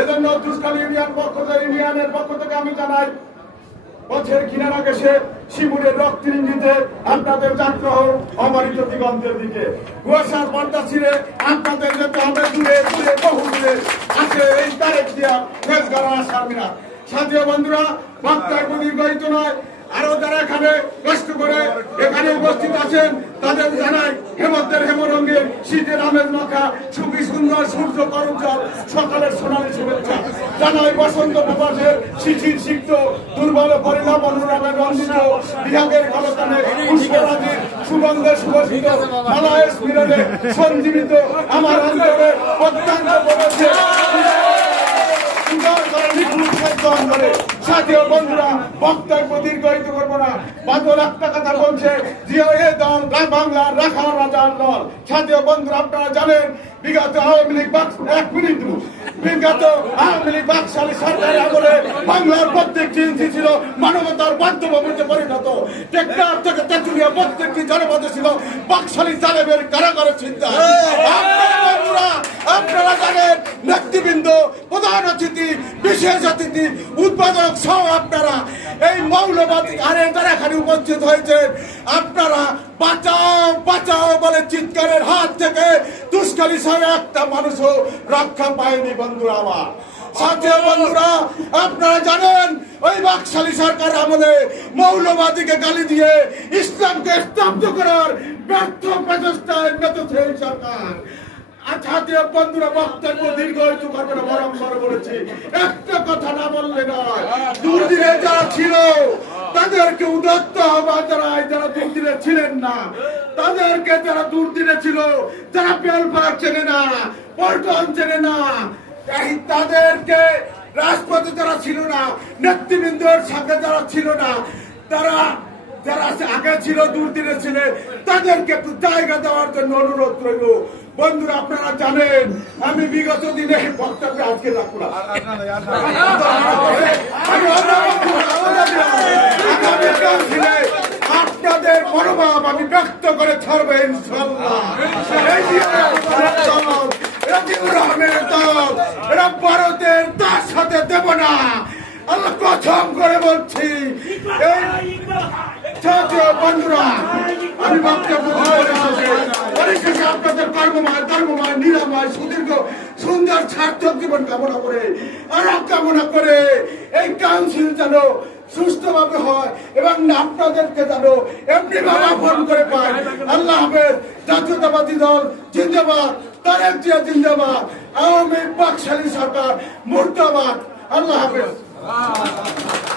এজন্য দুষ্কালী ইউনিয়নের পক্ষ থেকে আমি জানাই, পথের কিনারা গেছে শিমুরের রক্তিরিঞ্জিতে আপনাদের যাত্রা হোক অমারিত দিগন্তের দিকে। কুয়াশার পর্দা ছিঁড়ে আপনাদের যেতে হবে দূরে দূরে বহু দূরে আছে এই তারেক দিয়া মেজগাড়া আসামিরা। সাথীয় বন্ধুরা, বক্তার দীর্ঘায়িত নয়, আরো যারা এখানে কষ্ট করে এখানে উপস্থিত আছেন তাদের জানাই হেমন্তের হেমরঙ্গে শীতের আমেজ মাখা সুখী সুন্দর সূর্য করুজ্জ্বল সকালের সোনালী শুভেচ্ছা জানাই। বসন্ত প্রবাসের শিশির সিক্ত দুর্বল পরিণাম অনুরাগের রঞ্জিত বিহাগের কলকানে পুষ্পরাজির সুগন্ধে সুগঠিত মালায়ের স্মিরণে সঞ্জীবিত আমার অন্তরে অত্যন্ত বলেছে। সাথীয় বন্ধুরা, বক্তব্য দীর্ঘায়িত করবো না, মাত্র একটা কথা বলছে যে এ দল বাংলার রাখা রাজার দল। সাথীয় বন্ধুরা, আপনারা জানেন বিগত আওয়ামী লীগ বিগত আওয়ামী লীগ বাকশালী সরকারের আমলে বাংলার প্রত্যেকটি ইঞ্চি ছিল মানবতার বাধ্যভূমিতে পরিণত। টেকনাফ থেকে তেঁতুলিয়া প্রত্যেকটি জনপদে ছিল বাকশালী জালেমের কারাগারের চিন্তা। আপনারা জানেন নেতৃবৃন্দ, প্রধান অতিথি, বিশেষ অতিথি, উদ্বোধক সহ আপনারা এই মৌলবাদী আরে যারা এখানে উপস্থিত হয়েছে, আপনারা বাঁচাও বাঁচাও বলে চিৎকারের হাত থেকে দুষ্কালী সহ একটা মানুষও রক্ষা পায়নি। বন্ধুরা আমার, সাথীয় বন্ধুরা, আপনারা জানেন ওই বাকশালী সরকার আমলে মৌলবাদীকে গালি দিয়ে ইসলামকে স্তব্ধ করার ব্যর্থ প্রচেষ্টায় মেতেছে এই সরকার। সাথীয় বন্ধুরা, বক্তব্য দীর্ঘায়িত করবে না, বারংবার বলেছি একটা কথা না বললে নয়। দুর্দিনে যারা ছিল তাদেরকে উদাত্ত আহ্বান জানাই, যারা দুর্দিনে ছিলেন না তাদেরকে, যারা দুর্দিনে ছিল, যারা বেলপাড় চেনে না, পল্টন চেনে না, তাদেরকে রাজপথে যারা ছিল না, নেতৃবৃন্দের সাথে যারা ছিল না, তারা যারা আগে ছিল দুর্দিনে ছিলেন তাদেরকে একটু জায়গা দেওয়ার জন্য অনুরোধ রইল। বন্ধুরা, আপনারা জানেন আমি বিগত দিনে বক্তব্য আজকে রাখবো না, আপনাদের মনোভাব আমি ব্যক্ত করে ছাড়বো ইনশাল্লাহ। এরা ভারতের তার সাথে দেব না, আল্লাহ কসম করে বলছি। বন্ধুরা, আমি বক্তব্য পরিশেষে আপনাদের কর্মময় নিরাময় সুদীর্ঘ সুন্দর সার্থক জীবন কামনা করে আরো কামনা করে এই কাউন্সিল যেন সুস্থভাবে হয় এবং আপনাদেরকে যেন এমনি ভাবে আপন করে পায়। আল্লাহ হাফেজ। জাতীয়তাবাদী দল জিন্দাবাদ, তারেক জিয়া জিন্দাবাদ, আওয়ামী বাকশালী সরকার মুর্দাবাদ। আল্লাহ হাফেজ।